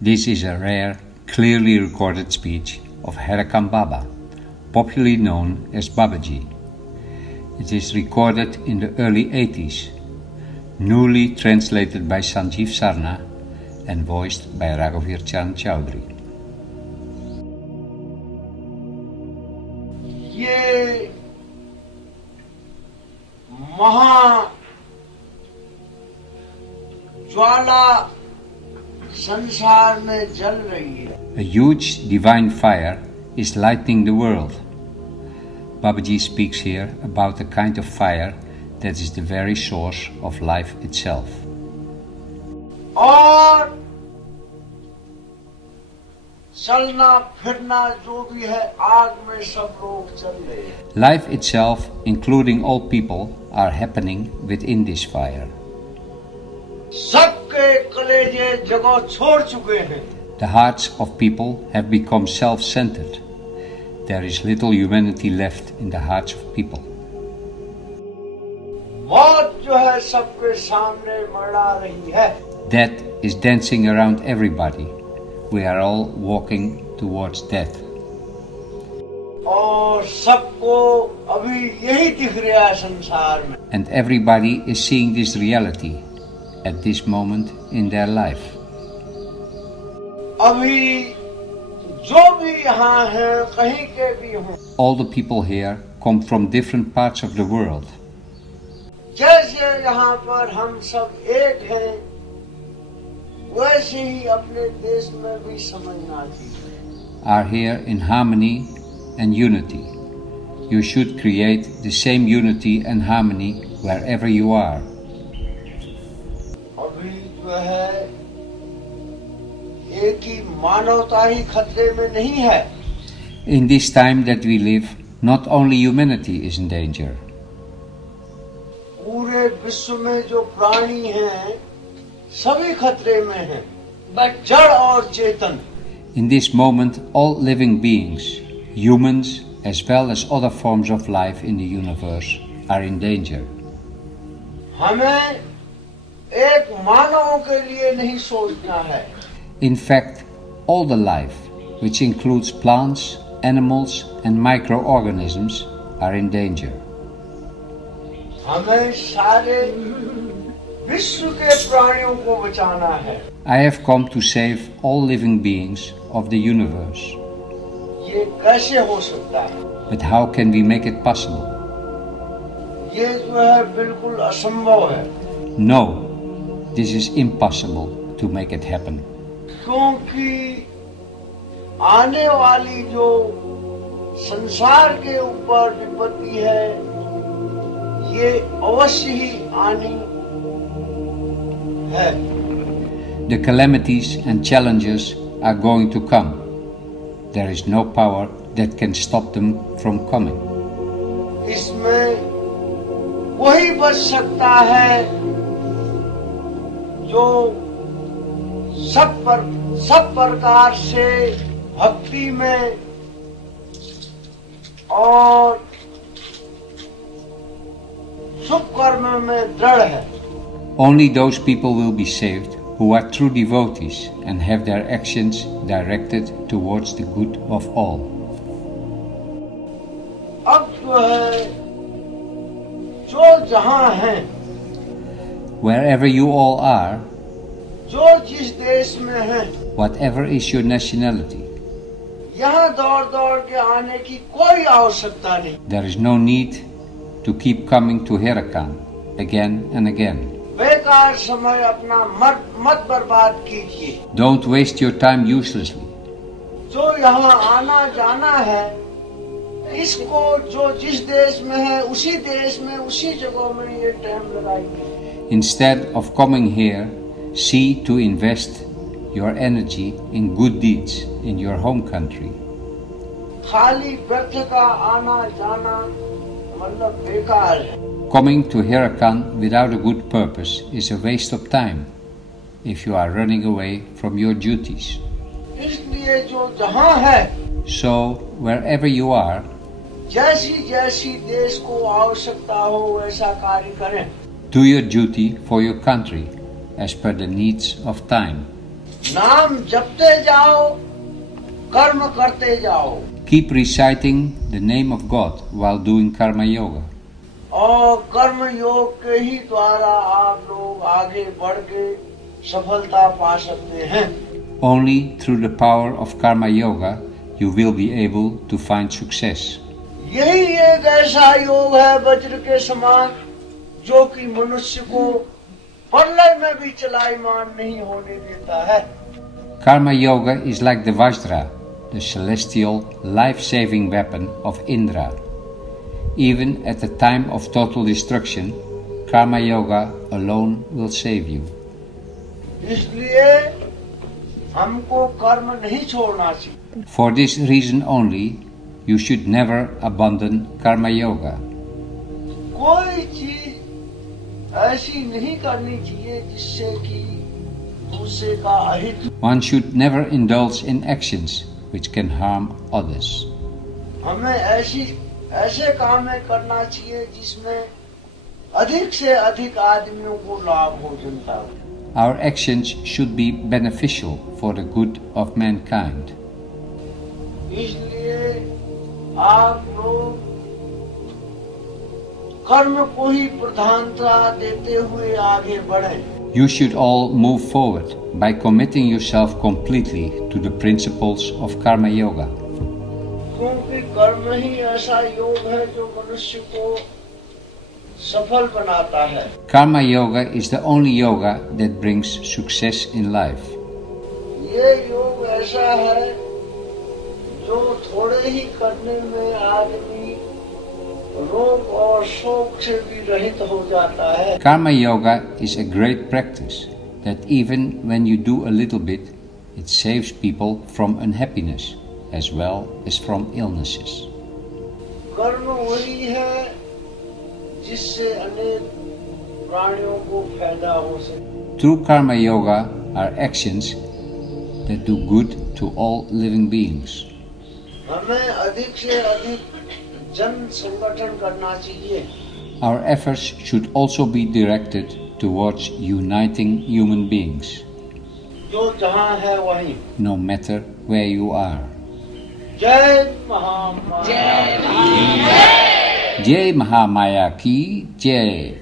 This is a rare, clearly recorded speech of Hirakan Baba, popularly known as Babaji. It is recorded in the early 80s, newly translated by Sanjeev Sarna and voiced by Raghavir Chand Chowdhury. ये महा ज्वाला संसार में जल रही है. A huge divine fire is lighting the world. Babaji speaks here about a kind of fire that is the very source of life itself. और चलना फिरना जो भी है आग में सब लोग चल रहे हैं. Life itself, including all people, are happening within this fire. सबके कलेजे जगह छोड़ चुके हैं. The hearts of people have become self-centered. There is little humanity left in the hearts of people. मौत जो है सबके सामने मड़ा रही है. Death is dancing around everybody. We are all walking towards death. और सबको अभी यही दिख रहा है संसार में. And everybody is seeing this reality at this moment in their life. अभी जो भी यहाँ है कहीं के भी हों. All the people here come from different parts of the world. जैसे यहाँ पर हम सब एक हैं वैसे ही अपने देश में भी समझना चाहिए. Are here in harmony and unity. You should create the same unity and harmony wherever you are. अभी जो है एक ही मानवता ही खतरे में नहीं है. In this time that we live, not only humanity is in danger. पूरे विश्व में जो प्राणी हैं सभी खतरे में हैं, जड़ और चेतन. In this moment, all living beings, humans as well as other forms of life in the universe, are in danger. हमें एक मानव के लिए नहीं सोचना है. In fact, all the life, which includes plants, animals and microorganisms, are in danger. हमें सारे विश्व के प्राणियों को बचाना है. I have come to save all living beings of the universe. ये कैसे हो सकता है? But how can we make it possible? ये जो है बिल्कुल असंभव है. No, this is impossible to make it happen. क्योंकि आने वाली जो संसार के ऊपर विपत्ति है ये अवश्य ही आनी है. The calamities and challenges are going to come. There is no power that can stop them from coming. इसमें वही बच सकता है जो सब प्रकार से भक्ति में और शुभ कर्म में दृढ़ है. Only those people will be saved who are true devotees and have their actions directed towards the good of all. अब जो है जो जहाँ हैं, Wherever you all are, जो जिस देश में हैं, whatever is your nationality, यहाँ दौड़ दौड़ के आने की कोई आवश्यकता नहीं. there is no need to keep coming to Hirakan again and again. बेकार समय अपना मत बर्बाद कीजिए. Don't waste your time uselessly. जो यहाँ आना जाना है इसको जो जिस देश में है उसी देश में उसी जगह में ये टाइम लगाइए. Instead of coming here, see to invest your energy in good deeds in your home country. खाली व्यर्थ का आना जाना मतलब बेकार है. Coming to Hirakan without a good purpose is a waste of time if you are running away from your duties. इसलिए जो जहाँ है So, wherever you are, जैसी जैसी देश को आवश्यकता हो वैसा कार्य करें. do your duty for your country as per the needs of time. नाम जपते जाओ, कर्म करते जाओ। Keep reciting the name of God while doing karma yoga. और कर्म योग के ही द्वारा आप लोग आगे बढ़ के सफलता पा सकते हैं। Only through the power of karma yoga you will be able to find success. यही एक ऐसा योग है वज्र के समान जो कि मनुष्य को प्रलय में भी चलायमान नहीं होने देता है। Karma yoga is like the Vajra, the celestial life-saving weapon of Indra. Even at the time of total destruction, karma yoga alone will save you. इसलिए हमको कर्म नहीं छोड़ना चाहिए। For this reason only, you should never abandon karma yoga. कोई चीज ऐसी नहीं करनी चाहिए जिससे कि दूसरे का अहित। One should never indulge in actions which can harm others. हमें ऐसे काम में करना चाहिए जिसमें अधिक से अधिक आदमियों को लाभ हो जनता को। Our actions should be beneficial for the good of mankind. इसलिए आप लोग कर्म को ही प्रधानता देते हुए आगे बढ़ें। You should all move forward by committing yourself completely to the principles of karma yoga. क्योंकि कर्म ही ऐसा योग है जो मनुष्य को सफल बनाता है। Karma yoga is the only yoga that brings success in life. ये योग ऐसा है जो थोड़े ही करने में आदमी रोग और शोक से भी रहित हो जाता है। Karma yoga is a great practice that even when you do a little bit, it saves people from unhappiness as well as from illnesses. कर्म वही है जिससे अनेक प्राणियों को फायदा हो सके। True karma yoga are actions that do good to all living beings. हमें अधिक से अधिक जन संगठन करना चाहिए। Our efforts should also be directed towards uniting human beings, जो जहाँ है वहीं। no matter where you are. जय Mahamaya. Jai Mahamaya ki Jai.